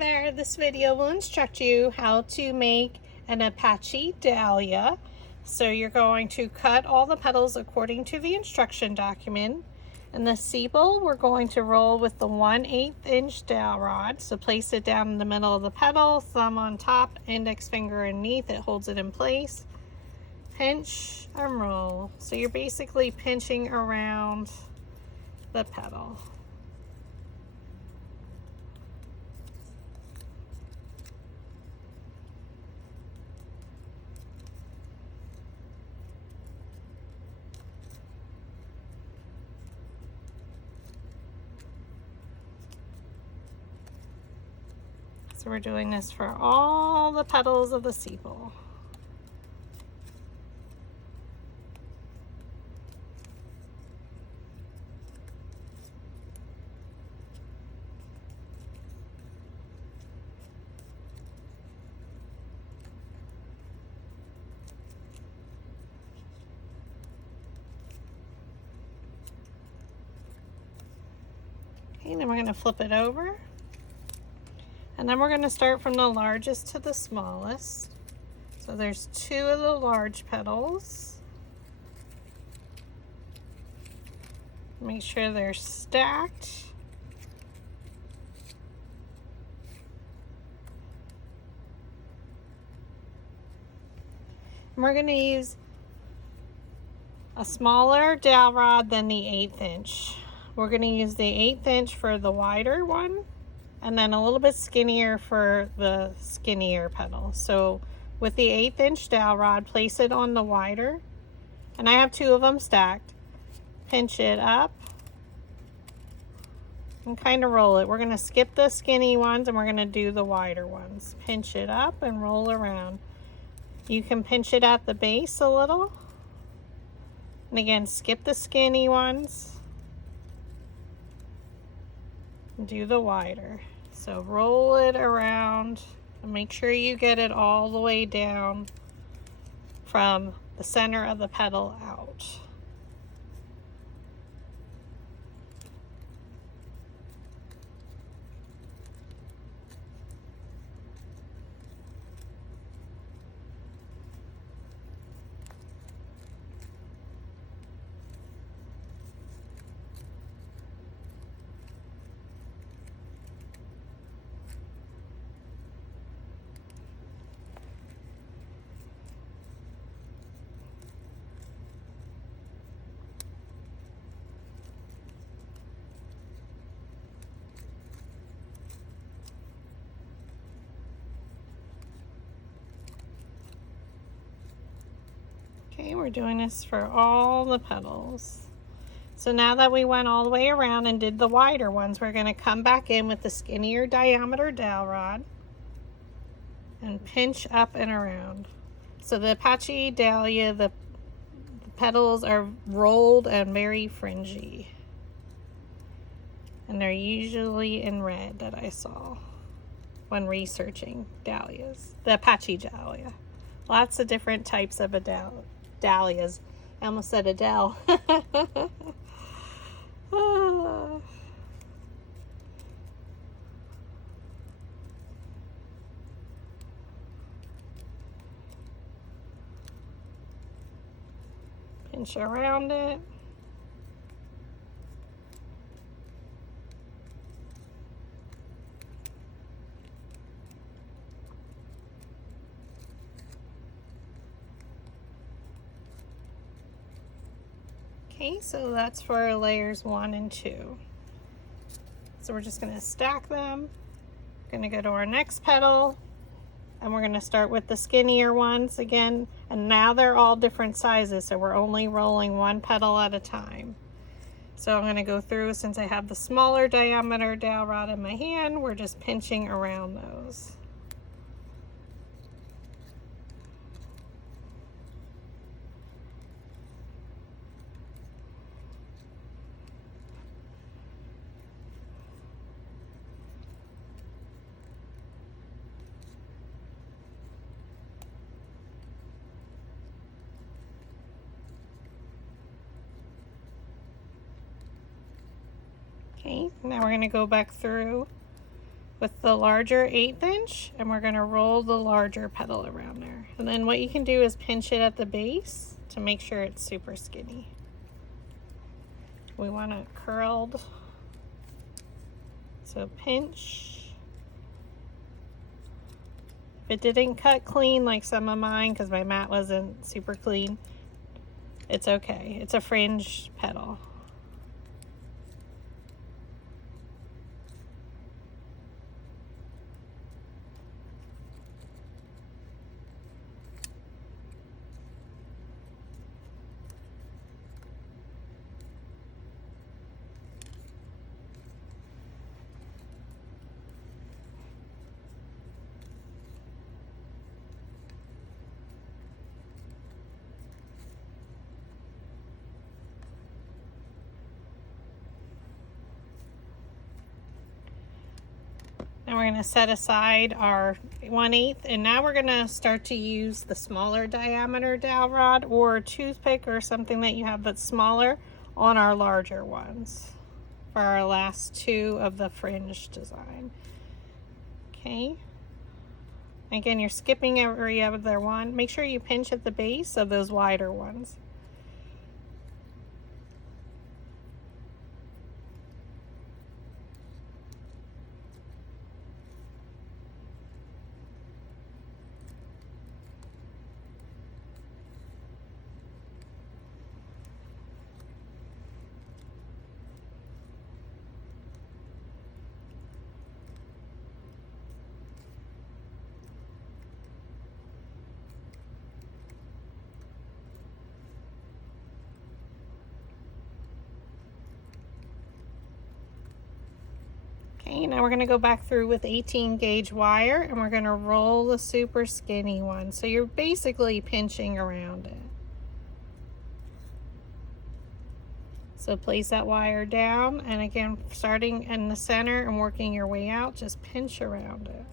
there, this video will instruct you how to make an Apache Dahlia. So you're going to cut all the petals according to the instruction document. And the sepal, we're going to roll with the 1/8 inch dowel rod. So place it down in the middle of the petal, thumb on top, index finger underneath, it holds it in place. Pinch and roll. So you're basically pinching around the petal. So we're doing this for all the petals of the sepal. Okay, then we're going to flip it over. And then we're going to start from the largest to the smallest. So there's 2 of the large petals. Make sure they're stacked. And we're going to use a smaller dowel rod than the 1/8 inch. We're going to use the 1/8 inch for the wider one, and then a little bit skinnier for the skinnier petal. So with the 1/8 inch dowel rod, place it on the wider, and I have 2 of them stacked. Pinch it up and kind of roll it. We're going to skip the skinny ones and we're going to do the wider ones. Pinch it up and roll around. You can pinch it at the base a little, and again, skip the skinny ones. Do the wider. So roll it around and make sure you get it all the way down from the center of the petal out. Okay, we're doing this for all the petals. So now that we went all the way around and did the wider ones, we're going to come back in with the skinnier diameter dowel rod and pinch up and around. So the Apache Dahlia, the petals are rolled and very fringy. And they're usually in red that I saw when researching dahlias. The Apache Dahlia. Lots of different types of dahlias. I almost said Adele. Pinch around it. Okay, so that's for layers 1 and 2. So we're just going to stack them. We're going to go to our next petal, and we're going to start with the skinnier ones again. And now they're all different sizes, so we're only rolling 1 petal at a time. So I'm going to go through, since I have the smaller diameter dowel rod in my hand, we're just pinching around those. Okay, now we're going to go back through with the larger 1/8 inch, and we're going to roll the larger petal around there. And then what you can do is pinch it at the base to make sure it's super skinny. We want it curled, so pinch. If it didn't cut clean like some of mine, because my mat wasn't super clean, it's okay. It's a fringed petal. And we're going to set aside our 1/8, and now we're going to start to use the smaller diameter dowel rod or a toothpick or something that you have that's smaller on our larger ones for our last 2 of the fringe design. Okay. Again, you're skipping every other one. Make sure you pinch at the base of those wider ones. Okay, now we're going to go back through with 18 gauge wire, and we're going to roll the super skinny one. So you're basically pinching around it. So place that wire down, and again, starting in the center and working your way out, just pinch around it.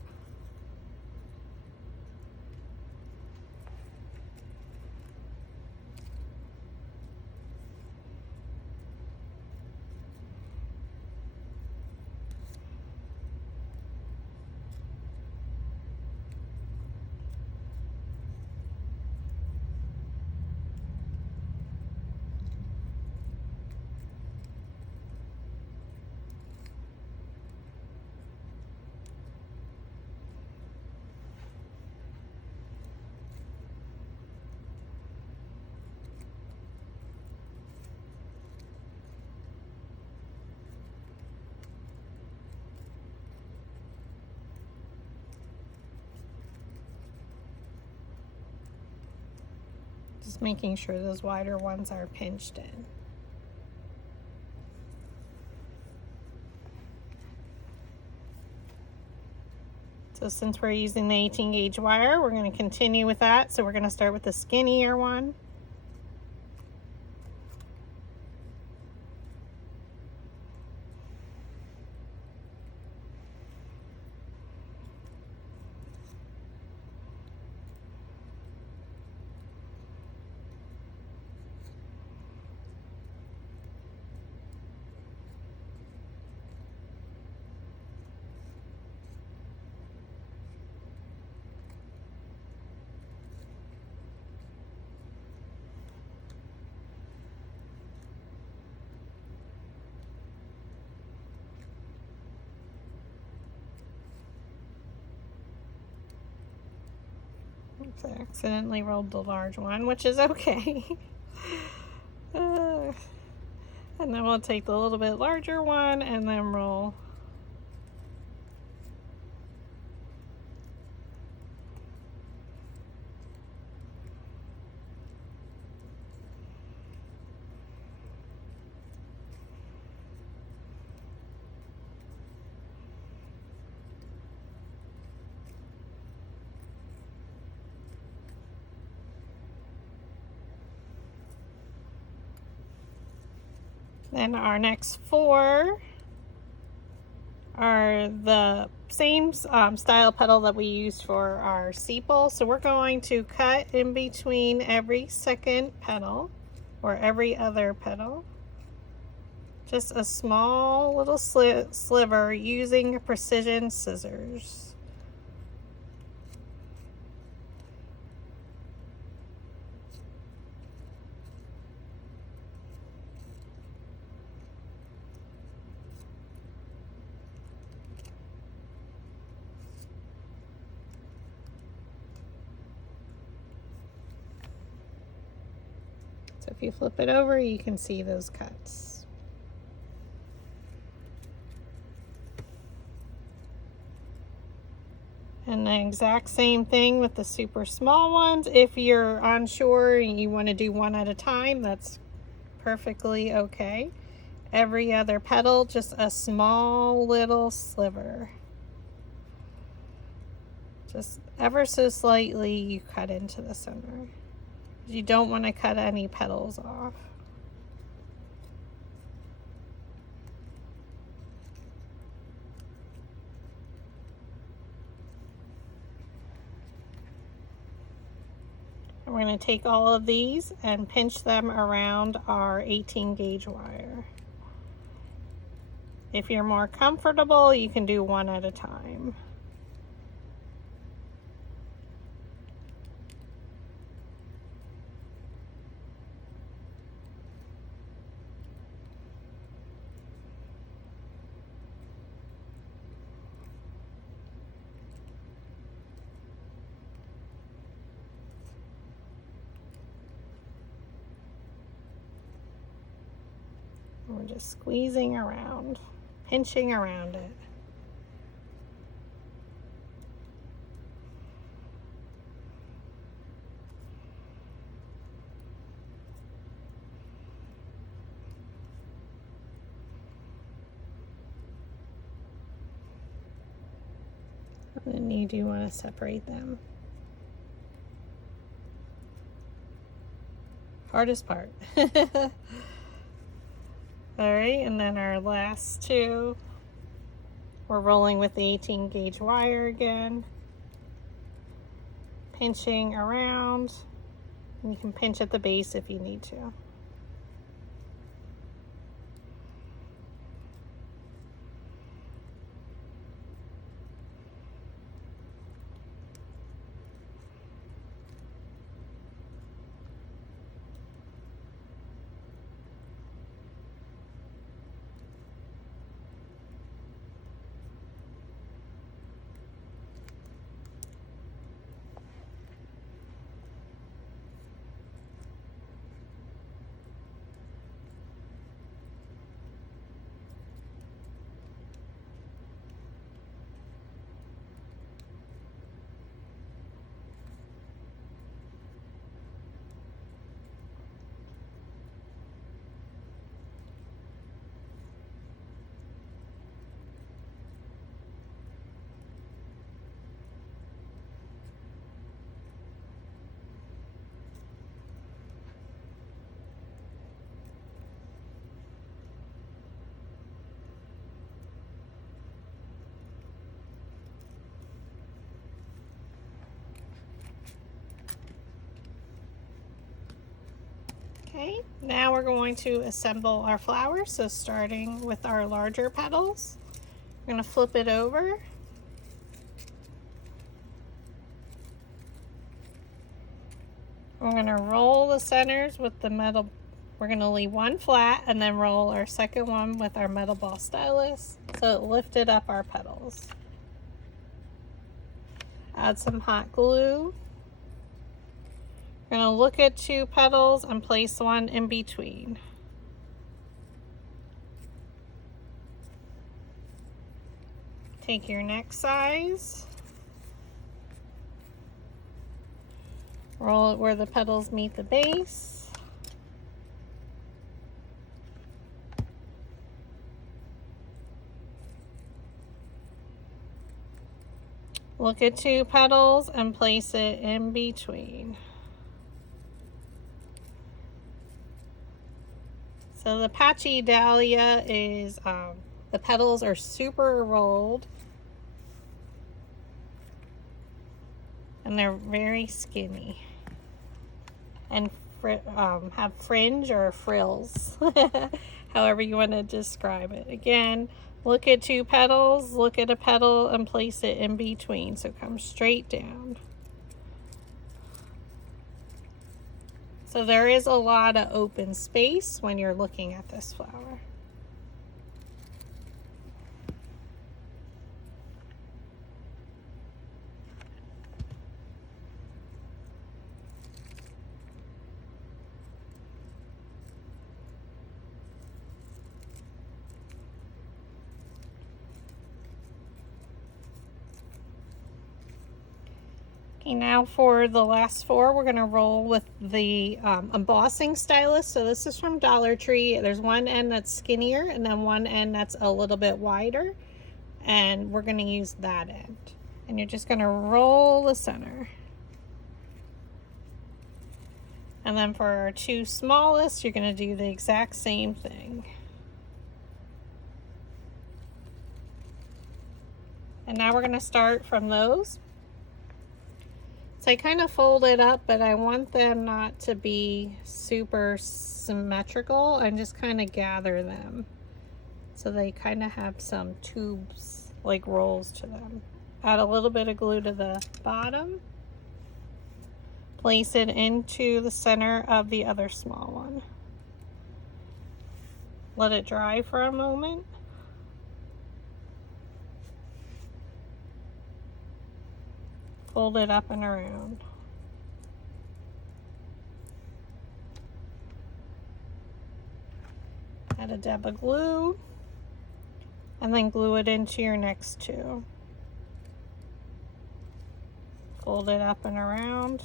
Just making sure those wider ones are pinched in. So since we're using the 18 gauge wire, we're going to continue with that. So we're going to start with the skinnier one. Oops, I accidentally rolled the large one, which is okay. And then we'll take the little bit larger one and then roll. Then our next 4 are the same style petal that we used for our sepal. So we're going to cut in between every second petal or every other petal. Just a small little sliver using precision scissors. So if you flip it over, you can see those cuts. And the exact same thing with the super small ones. If you're unsure and you want to do one at a time, that's perfectly okay. Every other petal, just a small little sliver. Just ever so slightly, you cut into the center. You don't want to cut any petals off. We're going to take all of these and pinch them around our 18 gauge wire. If you're more comfortable, you can do one at a time. We're just squeezing around, pinching around it. And then you do want to separate them. Hardest part. All right, and then our last two, we're rolling with the 18 gauge wire again, pinching around, and you can pinch at the base if you need to. Okay, now we're going to assemble our flowers. So starting with our larger petals, we're going to flip it over. We're going to roll the centers with the metal. We're going to leave one flat and then roll our second one with our metal ball stylus so it lifted up our petals. Add some hot glue. We're going to look at two petals and place one in between. Take your next size, roll it where the petals meet the base. Look at two petals and place it in between. So the Apache Dahlia is, the petals are super rolled and they're very skinny and have fringe or frills, however you want to describe it. Again, look at 2 petals, look at a petal and place it in between, so come straight down. So there is a lot of open space when you're looking at this flower. Okay, now for the last 4, we're going to roll with the embossing stylus. So this is from Dollar Tree. There's one end that's skinnier and then one end that's a little bit wider. And we're going to use that end. And you're just going to roll the center. And then for our 2 smallest, you're going to do the exact same thing. And now we're going to start from those. So I kind of fold it up, but I want them not to be super symmetrical, and just kind of gather them so they kind of have some tubes, like rolls to them. Add a little bit of glue to the bottom. Place it into the center of the other small one. Let it dry for a moment. Fold it up and around. Add a dab of glue and then glue it into your next 2. Fold it up and around.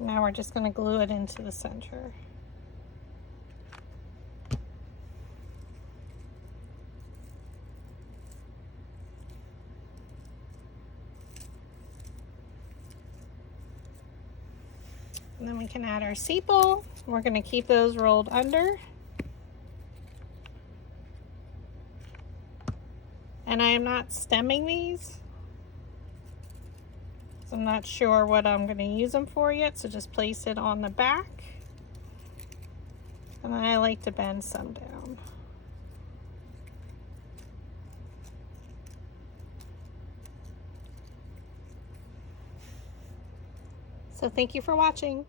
Now we're just going to glue it into the center. And then we can add our sepal. We're going to keep those rolled under. And I am not stemming these. I'm not sure what I'm going to use them for yet, so just place it on the back. And then I like to bend some down. So thank you for watching.